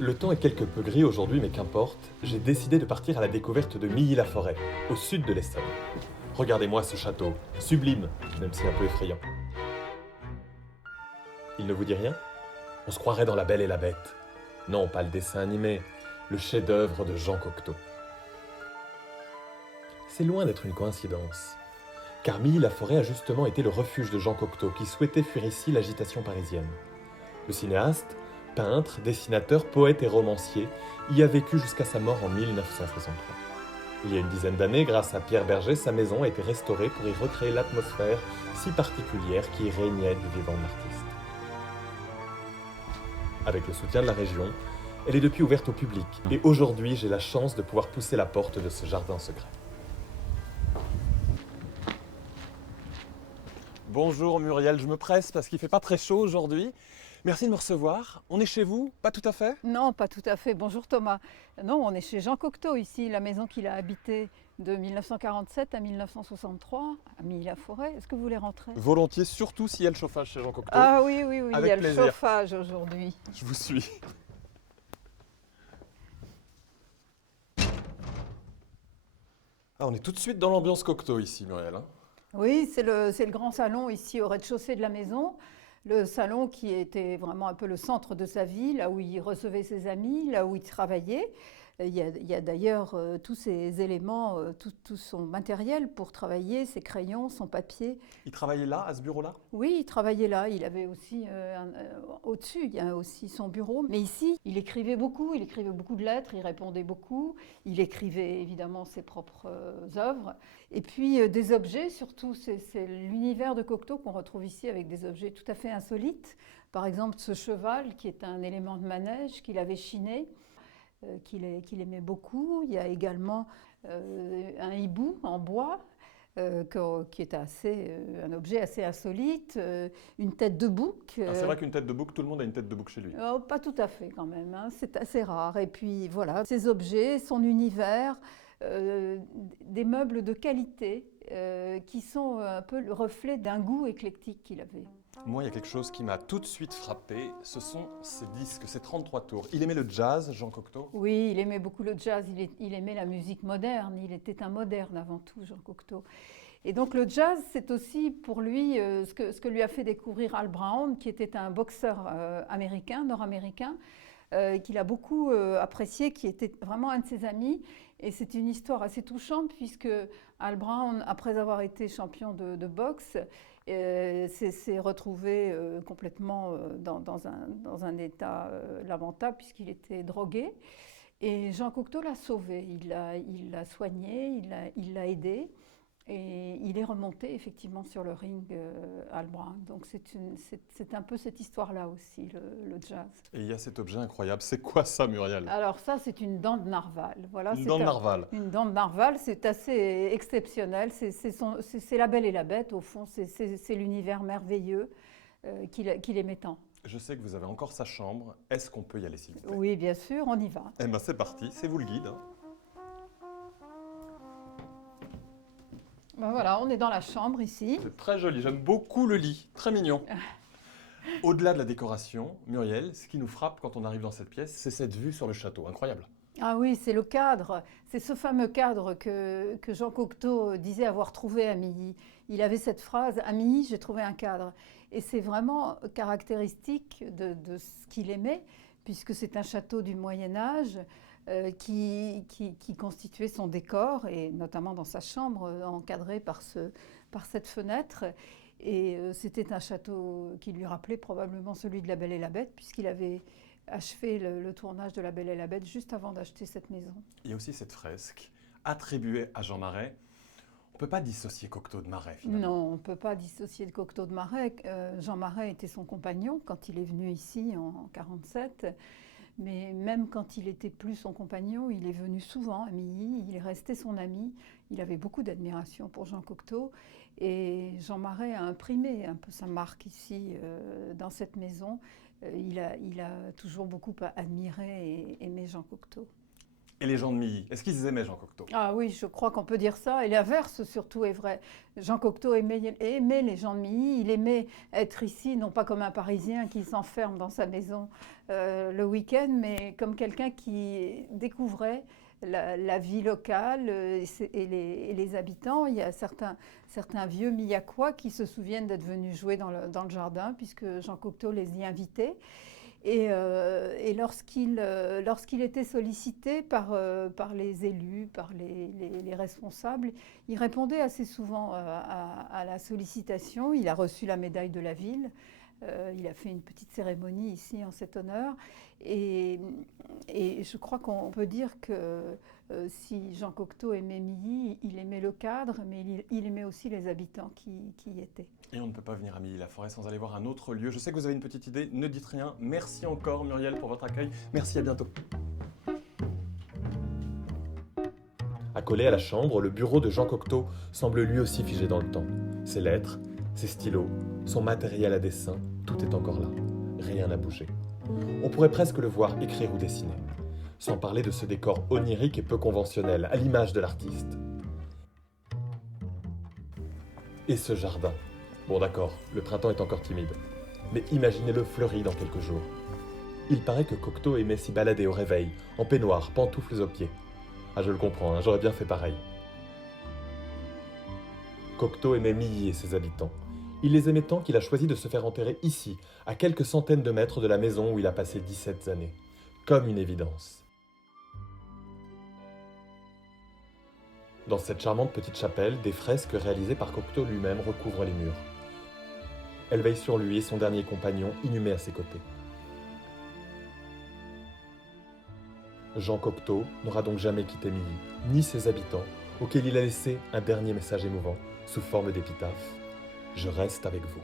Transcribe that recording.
Le temps est quelque peu gris aujourd'hui, mais qu'importe, j'ai décidé de partir à la découverte de Milly-la-Forêt, au sud de l'Essonne. Regardez-moi ce château, sublime, même si un peu effrayant. Il ne vous dit rien? On se croirait dans La Belle et la Bête. Non, pas le dessin animé, le chef-d'œuvre de Jean Cocteau. C'est loin d'être une coïncidence, car Milly-la-Forêt a justement été le refuge de Jean Cocteau, qui souhaitait fuir ici l'agitation parisienne. Le cinéaste, peintre, dessinateur, poète et romancier, y a vécu jusqu'à sa mort en 1963. Il y a une dizaine d'années, grâce à Pierre Berger, sa maison a été restaurée pour y recréer l'atmosphère si particulière qui régnait du vivant de l'artiste. Avec le soutien de la région, elle est depuis ouverte au public, et aujourd'hui j'ai la chance de pouvoir pousser la porte de ce jardin secret. Bonjour Muriel, je me presse parce qu'il ne fait pas très chaud aujourd'hui. Merci de me recevoir. On est chez vous? Pas tout à fait? Non, pas tout à fait. Bonjour Thomas. Non, on est chez Jean Cocteau ici, la maison qu'il a habitée de 1947 à 1963, à Milly-la-Forêt. Est-ce que vous voulez rentrer? Volontiers, surtout s'il y a le chauffage chez Jean Cocteau. Ah oui, oui, oui, il Avec y a plaisir. le chauffage aujourd'hui. Je vous suis. Ah, on est tout de suite dans l'ambiance Cocteau ici, Muriel. Oui, c'est le grand salon ici au rez-de-chaussée de la maison. Le salon qui était vraiment un peu le centre de sa vie, là où il recevait ses amis, là où il travaillait. Il y a d'ailleurs tous ses éléments, tout son matériel pour travailler, ses crayons, son papier. Il travaillait là, à ce bureau-là? Oui, il travaillait là. Il avait aussi, au-dessus, il y a aussi son bureau. Mais ici, il écrivait beaucoup de lettres, il répondait beaucoup. Il écrivait évidemment ses propres œuvres. Et puis des objets, surtout, c'est l'univers de Cocteau qu'on retrouve ici avec des objets tout à fait insolites. Par exemple, ce cheval qui est un élément de manège qu'il avait chiné, qu'il aimait beaucoup. Il y a également un hibou en bois, qui est un objet assez insolite, une tête de bouc. Ah, c'est vrai qu'une tête de bouc, tout le monde a une tête de bouc chez lui. Oh, pas tout à fait quand même, hein, c'est assez rare. Et puis voilà, ces objets, son univers, des meubles de qualité qui sont un peu le reflet d'un goût éclectique qu'il avait. Moi, il y a quelque chose qui m'a tout de suite frappé, ce sont ces disques, ces 33 tours. Il aimait le jazz, Jean Cocteau? Oui, il aimait beaucoup le jazz, il aimait la musique moderne, il était un moderne avant tout, Jean Cocteau. Et donc le jazz, c'est aussi pour lui ce que lui a fait découvrir Al Brown, qui était un boxeur américain, nord-américain, qu'il a beaucoup apprécié, qui était vraiment un de ses amis. Et c'est une histoire assez touchante, puisque Al Brown, après avoir été champion de boxe, s'est retrouvé complètement dans un état lamentable, puisqu'il était drogué. Et Jean Cocteau l'a sauvé, il l'a soigné, il l'a aidé. Et il est remonté effectivement sur le ring Al Brown. Donc c'est un peu cette histoire-là aussi, le jazz. Et il y a cet objet incroyable. C'est quoi ça, Muriel? Alors ça, c'est une dent de narval. Voilà, Une dent de narval. Une dent de narval, c'est assez exceptionnel. C'est La Belle et la Bête, au fond. C'est l'univers merveilleux qu'il aimait tant. Je sais que vous avez encore sa chambre. Est-ce qu'on peut y aller, s'il vous plaît? Oui, bien sûr, on y va. Eh bien, c'est parti. C'est vous le guide. Ben voilà, on est dans la chambre ici. C'est très joli. J'aime beaucoup le lit. Très mignon. Au-delà de la décoration, Muriel, ce qui nous frappe quand on arrive dans cette pièce, c'est cette vue sur le château. Incroyable. Ah oui, c'est le cadre. C'est ce fameux cadre que Jean Cocteau disait avoir trouvé à Milly. Il avait cette phrase: à Milly, j'ai trouvé un cadre. Et c'est vraiment caractéristique de ce qu'il aimait, puisque c'est un château du Moyen-Âge qui constituait son décor, et notamment dans sa chambre, encadrée par cette fenêtre. Et c'était un château qui lui rappelait probablement celui de La Belle et la Bête, puisqu'il avait achevé le tournage de La Belle et la Bête juste avant d'acheter cette maison. Il y a aussi cette fresque attribuée à Jean Marais. On ne peut pas dissocier Cocteau de Marais, finalement. Non, on ne peut pas dissocier de Cocteau de Marais. Jean Marais était son compagnon quand il est venu ici en 1947. Mais même quand il n'était plus son compagnon, il est venu souvent à Milly, il est resté son ami. Il avait beaucoup d'admiration pour Jean Cocteau. Et Jean Marais a imprimé un peu sa marque ici, dans cette maison. Il a toujours beaucoup admiré et aimé Jean Cocteau. Et les gens de Milly, est-ce qu'ils aimaient Jean Cocteau? Ah oui, je crois qu'on peut dire ça. Et l'inverse surtout est vrai. Jean Cocteau aimait les gens de Milly. Il aimait être ici, non pas comme un Parisien qui s'enferme dans sa maison le week-end, mais comme quelqu'un qui découvrait la vie locale et les habitants. Il y a certains vieux Millacois qui se souviennent d'être venus jouer dans le jardin, puisque Jean Cocteau les y invitait. Et lorsqu'il était sollicité par les élus, par les responsables, il répondait assez souvent à la sollicitation. Il a reçu la médaille de la ville. Il a fait une petite cérémonie ici en cet honneur. Et je crois qu'on peut dire que si Jean Cocteau aimait Milly, il aimait le cadre, mais il aimait aussi les habitants qui y étaient. Et on ne peut pas venir à Milly-la-Forêt sans aller voir un autre lieu. Je sais que vous avez une petite idée, ne dites rien. Merci encore Muriel pour votre accueil. Merci, à bientôt. Accolé à la chambre, le bureau de Jean Cocteau semble lui aussi figé dans le temps. Ses lettres, ses stylos, son matériel à dessin, tout est encore là. Rien n'a bougé. On pourrait presque le voir écrire ou dessiner. Sans parler de ce décor onirique et peu conventionnel, à l'image de l'artiste. Et ce jardin. Bon d'accord, le printemps est encore timide. Mais imaginez-le fleuri dans quelques jours. Il paraît que Cocteau aimait s'y balader au réveil, en peignoir, pantoufles aux pieds. Ah, je le comprends, hein, j'aurais bien fait pareil. Cocteau aimait Milly et ses habitants. Il les aimait tant qu'il a choisi de se faire enterrer ici, à quelques centaines de mètres de la maison où il a passé 17 années. Comme une évidence. Dans cette charmante petite chapelle, des fresques réalisées par Cocteau lui-même recouvrent les murs. Elles veillent sur lui et son dernier compagnon, inhumé à ses côtés. Jean Cocteau n'aura donc jamais quitté Milly, ni ses habitants, auxquels il a laissé un dernier message émouvant, sous forme d'épitaphe. Je reste avec vous.